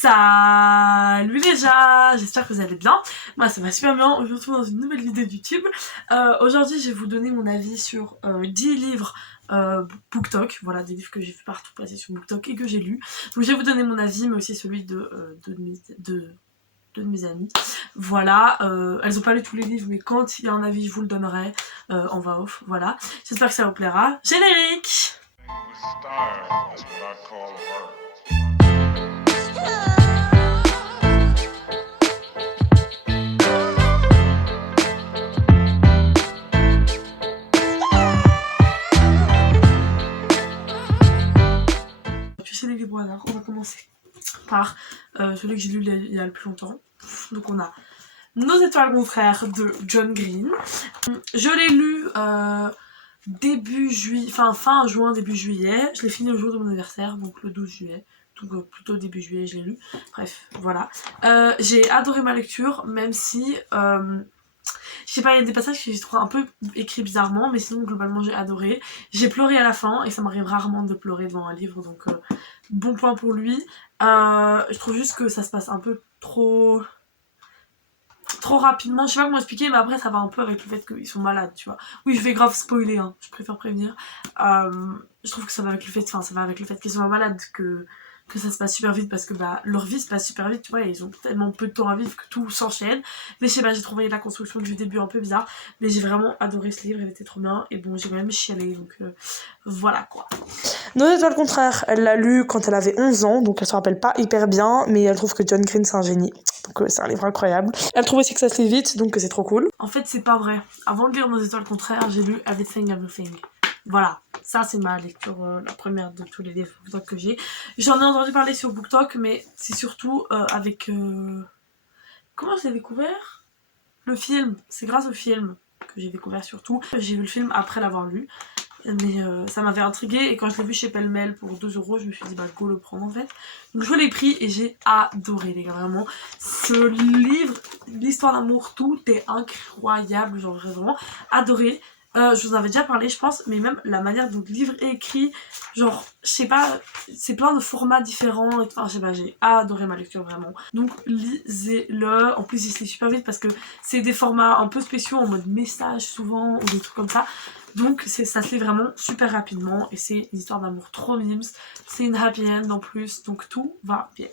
Salut les gens, j'espère que vous allez bien. Moi ça va super bien, on se retrouve dans une nouvelle vidéo YouTube. Aujourd'hui je vais vous donner mon avis sur 10 livres BookTok, voilà des livres que j'ai vu partout passer sur BookTok et que j'ai lus. Donc je vais vous donner mon avis mais aussi celui de deux de mes amies. Voilà, elles ont pas lu tous les livres mais quand il y a un avis je vous le donnerai en voix off, voilà. J'espère que ça vous plaira. Générique! Chez les livres au hasard, on va commencer par celui que j'ai lu il y a le plus longtemps. Donc on a Nos étoiles contraires de John Green. Je l'ai lu début juillet, fin juin, début juillet. Je l'ai fini le jour de mon anniversaire, donc le 12 juillet. Donc plutôt début juillet, je l'ai lu. Bref, voilà. J'ai adoré ma lecture, même si... je sais pas, il y a des passages que j'ai trouvé un peu écrits bizarrement, mais sinon globalement j'ai adoré. J'ai pleuré à la fin, et ça m'arrive rarement de pleurer devant un livre, donc bon point pour lui. Je trouve juste que ça se passe un peu trop rapidement, je sais pas comment expliquer, mais après ça va un peu avec le fait qu'ils sont malades, tu vois. Oui, je vais grave spoiler, hein, je préfère prévenir. Je trouve que ça va avec le fait, qu'ils sont malades, que ça se passe super vite parce que bah leur vie se passe super vite, tu vois, et ils ont tellement peu de temps à vivre que tout s'enchaîne. Mais je sais pas, j'ai trouvé la construction du début un peu bizarre, mais j'ai vraiment adoré ce livre, il était trop bien, et bon, j'ai quand même chialé, donc voilà quoi. Nos étoiles contraires, elle l'a lu quand elle avait 11 ans, donc elle se rappelle pas hyper bien, mais elle trouve que John Green c'est un génie. Donc c'est un livre incroyable. Elle trouve aussi que ça se lit vite, donc c'est trop cool. En fait, c'est pas vrai. Avant de lire Nos étoiles contraires, j'ai lu Everything Everything. Voilà, ça c'est ma lecture, la première de tous les livres BookTok que j'ai. J'en ai entendu parler sur BookTok, mais c'est surtout avec... Comment j'ai découvert le film. C'est grâce au film que j'ai découvert surtout. J'ai vu le film après l'avoir lu. Mais ça m'avait intriguée et quand je l'ai vu chez Pêle-Mêle pour 2€, je me suis dit bah go le prendre en fait. Donc je l'ai pris et j'ai adoré les gars, vraiment. Ce livre, l'histoire d'amour, tout est incroyable, genre j'ai vraiment adoré. Je vous en avais déjà parlé je pense, mais même la manière dont le livre est écrit, genre je sais pas, c'est plein de formats différents, enfin je sais pas, j'ai adoré ma lecture vraiment. Donc lisez-le, en plus il se lit super vite parce que c'est des formats un peu spéciaux en mode message souvent ou des trucs comme ça. Donc ça se lit vraiment super rapidement et c'est une histoire d'amour trop mimes, c'est une happy end en plus, donc tout va bien.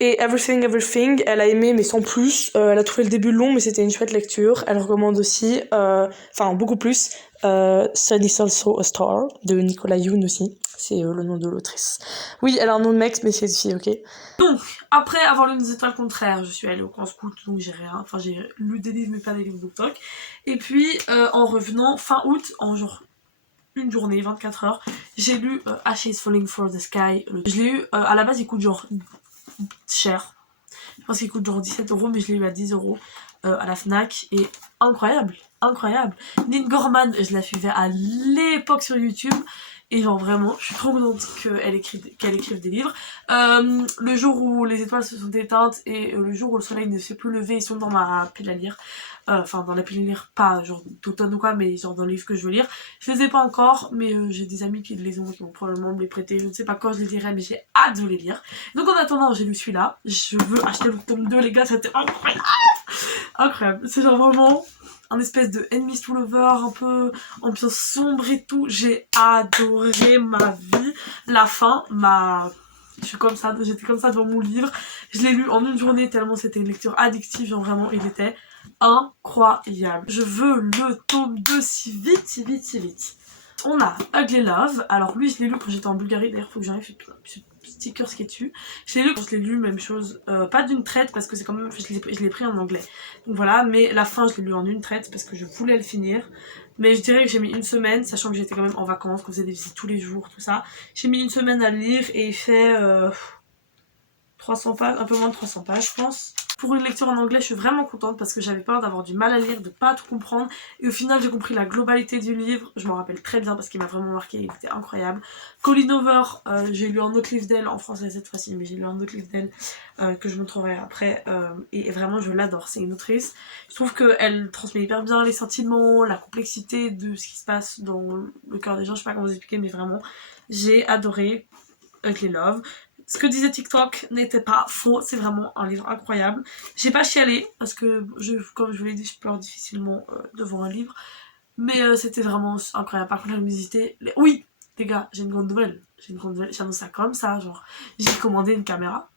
Et Everything Everything, elle a aimé mais sans plus, elle a trouvé le début long mais c'était une chouette lecture, elle recommande aussi, beaucoup plus, Sun is also a star de Nicola Yoon aussi, c'est le nom de l'autrice. Oui, elle a un nom de mec mais c'est une fille, ok. Donc, après avoir lu Nos étoiles contraires, je suis allée au camp scout donc j'ai lu des livres mais pas des livres BookTok. Et puis en revenant fin août, en genre une journée, 24 heures, j'ai lu Ashes Falling for the Sky. Je l'ai eu, à la base il coûte genre cher. Je pense qu'il coûte genre 17€, mais je l'ai eu à 10€ à la Fnac. Et incroyable, incroyable. Lynn Gorman, je la suivais à l'époque sur YouTube. Et genre vraiment, je suis trop contente qu'elle écrive des livres. Le jour où les étoiles se sont éteintes et le jour où le soleil ne s'est plus levé, ils sont dans ma pile à lire. Dans la pile à lire, pas genre d'automne ou quoi, mais genre dans les livres que je veux lire. Je les ai pas encore, mais j'ai des amis qui les ont, qui vont probablement me les prêter. Je ne sais pas quand je les lirai, mais j'ai hâte de les lire. Donc en attendant, j'ai lu celui-là. Je veux acheter le tome 2, les gars, c'était incroyable. Incroyable. C'est genre vraiment un espèce de enemies to lover, un peu ambiance sombre et tout. J'ai adoré ma vie. La fin j'étais comme ça devant mon livre. Je l'ai lu en une journée tellement c'était une lecture addictive, genre vraiment il était incroyable. Je veux le tome 2 si vite, si vite, si vite. On a Ugly Love. Alors lui je l'ai lu quand j'étais en Bulgarie, d'ailleurs faut que j'arrive sticker qui est dessus. Je l'ai lu quand je l'ai lu, même chose, pas d'une traite parce que c'est quand même, je l'ai pris en anglais. Donc voilà, mais la fin je l'ai lu en une traite parce que je voulais le finir. Mais je dirais que j'ai mis une semaine, sachant que j'étais quand même en vacances, qu'on faisait des visites tous les jours, tout ça. J'ai mis une semaine à le lire et il fait 300 pages, un peu moins de 300 pages je pense. Pour une lecture en anglais, je suis vraiment contente parce que j'avais peur d'avoir du mal à lire, de pas tout comprendre. Et au final, j'ai compris la globalité du livre. Je m'en rappelle très bien parce qu'il m'a vraiment marqué, il était incroyable. Colleen Hoover, j'ai lu un autre livre d'elle, en français cette fois-ci, mais j'ai lu un autre livre d'elle que je montrerai après. Et vraiment, je l'adore, c'est une autrice. Je trouve qu'elle transmet hyper bien les sentiments, la complexité de ce qui se passe dans le cœur des gens. Je sais pas comment vous expliquer, mais vraiment, j'ai adoré Ugly Love. ce que disait TikTok n'était pas faux, c'est vraiment un livre incroyable. J'ai pas chialé, parce que, comme je vous l'ai dit, je pleure difficilement devant un livre. Mais c'était vraiment incroyable. Par contre, la musicité... Oui, les gars, j'ai une grande nouvelle. J'ai une grande nouvelle, j'annonce ça comme ça, genre, j'ai commandé une caméra.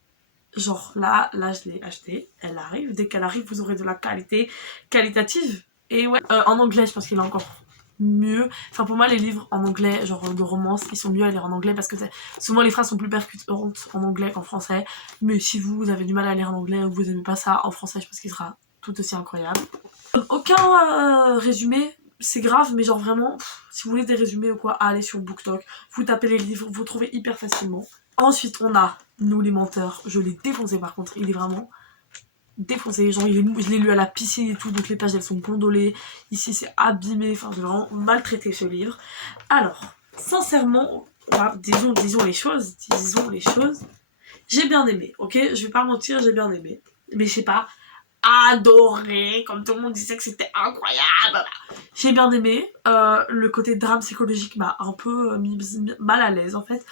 Genre là je l'ai achetée, elle arrive. Dès qu'elle arrive, vous aurez de la qualité qualitative. Et ouais, en anglais, je pense qu'il est encore mieux. Enfin, pour moi, les livres en anglais, genre de romance, ils sont mieux à lire en anglais parce que souvent les phrases sont plus percutantes en anglais qu'en français. Mais si vous avez du mal à lire en anglais ou vous aimez pas ça, en français, je pense qu'il sera tout aussi incroyable. Aucun résumé, c'est grave, mais genre vraiment, si vous voulez des résumés ou quoi, allez sur BookTok, vous tapez les livres, vous trouvez hyper facilement. Ensuite, on a Nous les menteurs. Je l'ai défoncé par contre, il est vraiment défoncé. Genre, je l'ai lu à la piscine et tout, donc les pages elles sont gondolées. Ici, c'est abîmé. Enfin, j'ai vraiment maltraité ce livre. Alors, sincèrement, voilà, disons les choses. Disons les choses. J'ai bien aimé, ok? Je vais pas mentir, j'ai bien aimé. Mais je sais pas, adoré, comme tout le monde disait que c'était incroyable. J'ai bien aimé. Le côté drame psychologique m'a un peu mis mal à l'aise en fait.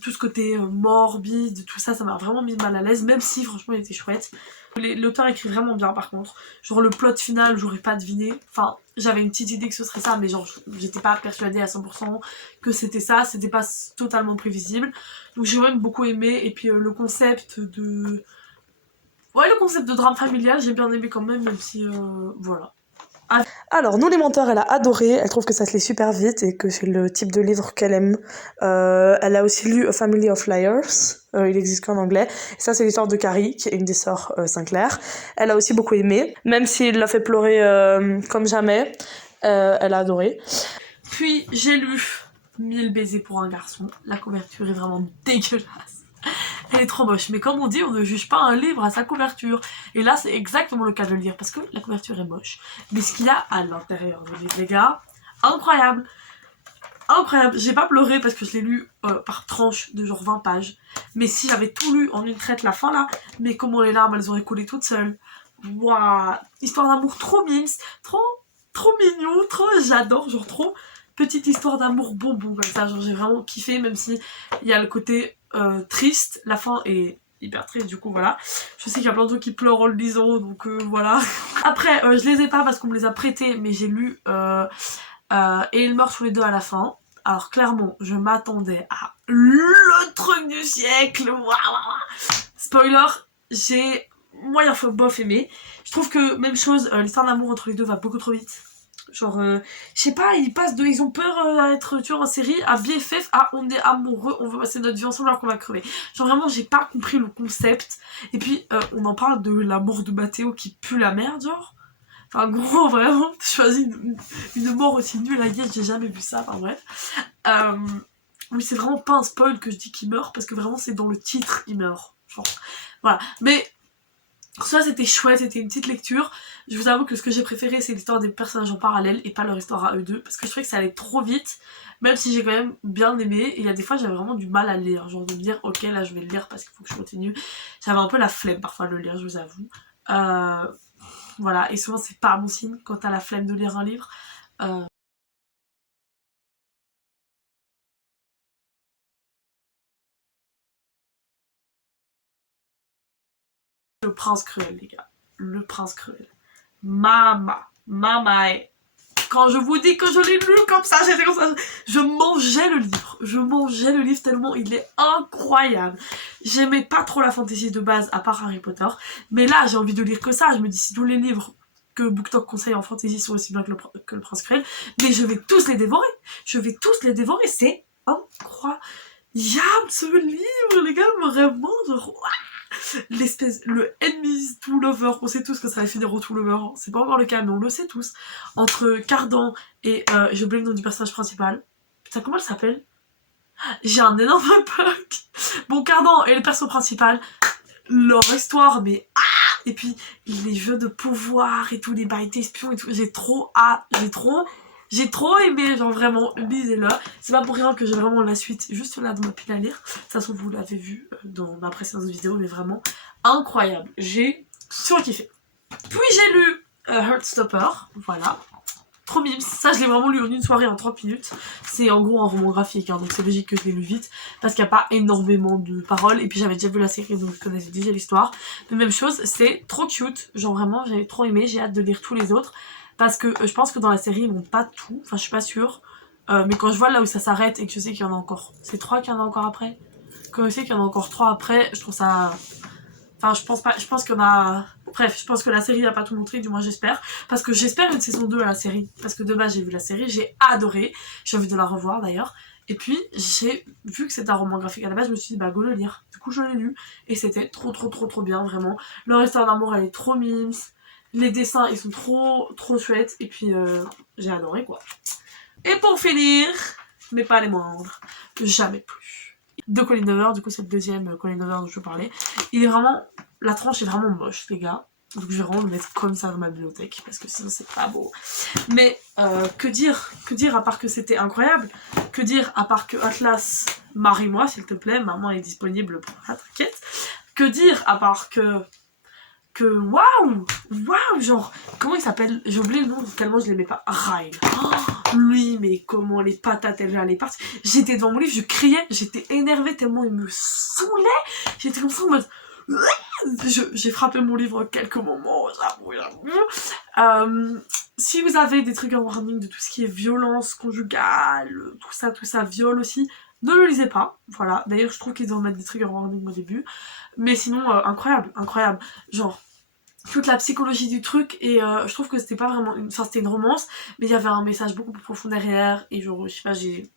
Tout ce côté morbide, tout ça, ça m'a vraiment mis mal à l'aise, même si franchement il était chouette. L'auteur écrit vraiment bien par contre. Genre le plot final, j'aurais pas deviné. Enfin, j'avais une petite idée que ce serait ça, mais genre j'étais pas persuadée à 100% que c'était ça, c'était pas totalement prévisible. Donc j'ai même beaucoup aimé, et puis le concept de... Ouais, le concept de drame familial, j'ai bien aimé quand même si... voilà. Alors, Nous les menteurs, elle a adoré, elle trouve que ça se lit super vite et que c'est le type de livre qu'elle aime. Elle a aussi lu A Family of Liars, il existe qu'en anglais. Et ça, c'est l'histoire de Carrie, qui est une des sœurs Sinclair. Elle a aussi beaucoup aimé, même s'il l'a fait pleurer comme jamais, elle a adoré. Puis j'ai lu 1000 baisers pour un garçon. La couverture est vraiment dégueulasse. Elle est trop moche, mais comme on dit, on ne juge pas un livre à sa couverture. Et là, c'est exactement le cas de le lire, parce que la couverture est moche. Mais ce qu'il y a à l'intérieur du livre, les gars, incroyable. Incroyable. J'ai pas pleuré parce que je l'ai lu par tranche de genre 20 pages. Mais si j'avais tout lu en une traite la fin là, mais comment les larmes elles auraient coulé toutes seules. Waouh. Histoire d'amour trop mimes, trop mignon, trop j'adore, genre trop petite histoire d'amour bonbon comme ça. Genre j'ai vraiment kiffé, même si il y a le côté triste. La fin est hyper triste, du coup voilà. Je sais qu'il y a plein de gens qui pleurent en le lisant, donc voilà. Après, je les ai pas parce qu'on me les a prêtés, mais j'ai lu et ils meurent tous les deux à la fin. Alors clairement, je m'attendais à le truc du siècle. Spoiler, j'ai moyen bof aimé. Je trouve que même chose, l'histoire d'amour entre les deux va beaucoup trop vite. Genre, je sais pas, ils ont peur d'être tueurs en série, à BFF, à on est amoureux, on veut passer notre vie ensemble alors qu'on va crever. Genre vraiment, j'ai pas compris le concept. Et puis, on en parle de l'amour de Mathéo qui pue la merde, genre. Enfin, gros, vraiment, choisis une mort aussi nulle à guette, j'ai jamais vu ça, enfin bref. Oui, c'est vraiment pas un spoil que je dis qu'il meurt, parce que vraiment, c'est dans le titre, il meurt. Genre, voilà. Mais ça, c'était chouette, c'était une petite lecture. Je vous avoue que ce que j'ai préféré, c'est l'histoire des personnages en parallèle et pas leur histoire à eux deux, parce que je trouvais que ça allait trop vite, même si j'ai quand même bien aimé. Et il y a des fois, j'avais vraiment du mal à le lire, genre de me dire, ok, là, je vais le lire parce qu'il faut que je continue. J'avais un peu la flemme parfois de le lire, je vous avoue. Voilà, et souvent, c'est pas bon signe quand t'as la flemme de lire un livre. Le prince cruel, les gars. Le prince cruel. Mama. Quand je vous dis que je l'ai lu comme ça, j'étais comme ça. Je mangeais le livre. Je mangeais le livre tellement il est incroyable. J'aimais pas trop la fantasy de base, à part Harry Potter. Mais là, j'ai envie de lire que ça. Je me dis, si tous les livres que BookTok conseille en fantasy sont aussi bien que le Prince Cruel, mais je vais tous les dévorer. Je vais tous les dévorer. C'est incroyable ce livre, les gars. Vraiment, genre... le enemies to lover, on sait tous que ça va finir au to lover, c'est pas encore le cas mais on le sait tous, entre Cardan et j'ai oublié le nom du personnage principal, putain comment elle s'appelle, j'ai un énorme bug. Bon, Cardan et le perso principal, leur histoire, mais et puis les jeux de pouvoir et tout, les bails d'espions et tout, j'ai trop aimé, genre vraiment, lisez-le. C'est pas pour rien que j'ai vraiment la suite juste là dans ma pile à lire. De toute façon, vous l'avez vu dans ma précédente vidéo, mais vraiment incroyable. J'ai surkiffé. Puis j'ai lu Heartstopper, voilà. trop mimes. Ça, je l'ai vraiment lu en une soirée en 30 minutes. C'est en gros un roman graphique, hein, donc c'est logique que je l'ai lu vite, parce qu'il n'y a pas énormément de paroles, et puis j'avais déjà vu la série, donc je connaissais déjà l'histoire. Mais même chose, c'est trop cute, genre vraiment, j'avais trop aimé, j'ai hâte de lire tous les autres, parce que je pense que dans la série, ils montent pas tout, enfin je suis pas sûre, mais quand je vois là où ça s'arrête, et que je sais qu'il y en a encore, c'est 3 qu'il y en a encore après, quand je sais qu'il y en a encore 3 après, je trouve ça... Enfin, je pense pas, je pense qu'on a... Bref, je pense que la série n'a pas tout montré, du moins j'espère. Parce que j'espère une saison 2 à la série. Parce que de base, j'ai vu la série, j'ai adoré. J'ai envie de la revoir d'ailleurs. Et puis, j'ai vu que c'était un roman graphique à la base, je me suis dit, bah go le lire. Du coup, je l'ai lu. Et c'était trop bien, vraiment. Leur histoire d'amour, elle est trop mimes. Les dessins, ils sont trop chouettes. Et puis, j'ai adoré quoi. Et pour finir, mais pas les moindres, jamais plus. De Colin Dover, du coup c'est le deuxième Colin Dover dont je parlais. Il est vraiment... La tranche est vraiment moche les gars. Donc je vais vraiment le mettre comme ça dans ma bibliothèque parce que sinon c'est pas beau. Mais que dire à part que c'était incroyable. Que dire à part que Atlas, marie-moi s'il te plaît, maman est disponible pour la t'inquiète. Que dire à part que waouh, genre comment il s'appelle, j'ai oublié le nom tellement je l'aimais pas. Ryle, lui, mais comment les patates elles allaient partir. J'étais devant mon livre, je criais, j'étais énervée tellement il me saoulait. J'étais comme ça en mode j'ai frappé mon livre quelques moments, j'avoue. Si vous avez des trigger warnings de tout ce qui est violence conjugale, tout ça, viol aussi, ne le lisez pas. Voilà, d'ailleurs je trouve qu'ils vont mettre des trigger warnings au début. Mais sinon, incroyable. Genre, toute la psychologie du truc, et je trouve que c'était pas vraiment une... Enfin, c'était une romance, mais il y avait un message beaucoup plus profond derrière, et genre, je sais pas, j'ai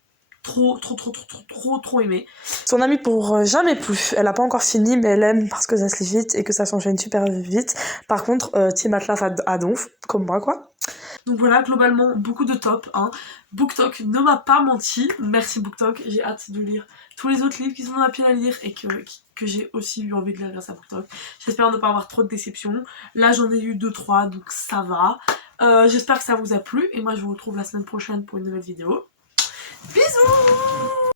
trop aimé. Son amie pour jamais plus. Elle a pas encore fini, mais elle aime parce que ça se lit vite et que ça s'enchaîne super vite. Par contre, Team Atlas à donf, comme moi quoi. Donc voilà, globalement, beaucoup de top. Hein. BookTok ne m'a pas menti. Merci BookTok. J'ai hâte de lire tous les autres livres qui sont dans la pile à lire et que j'ai aussi eu envie de lire grâce à BookTok. J'espère ne pas avoir trop de déceptions. Là, j'en ai eu 2-3, donc ça va. J'espère que ça vous a plu. Et moi, je vous retrouve la semaine prochaine pour une nouvelle vidéo. Bisous!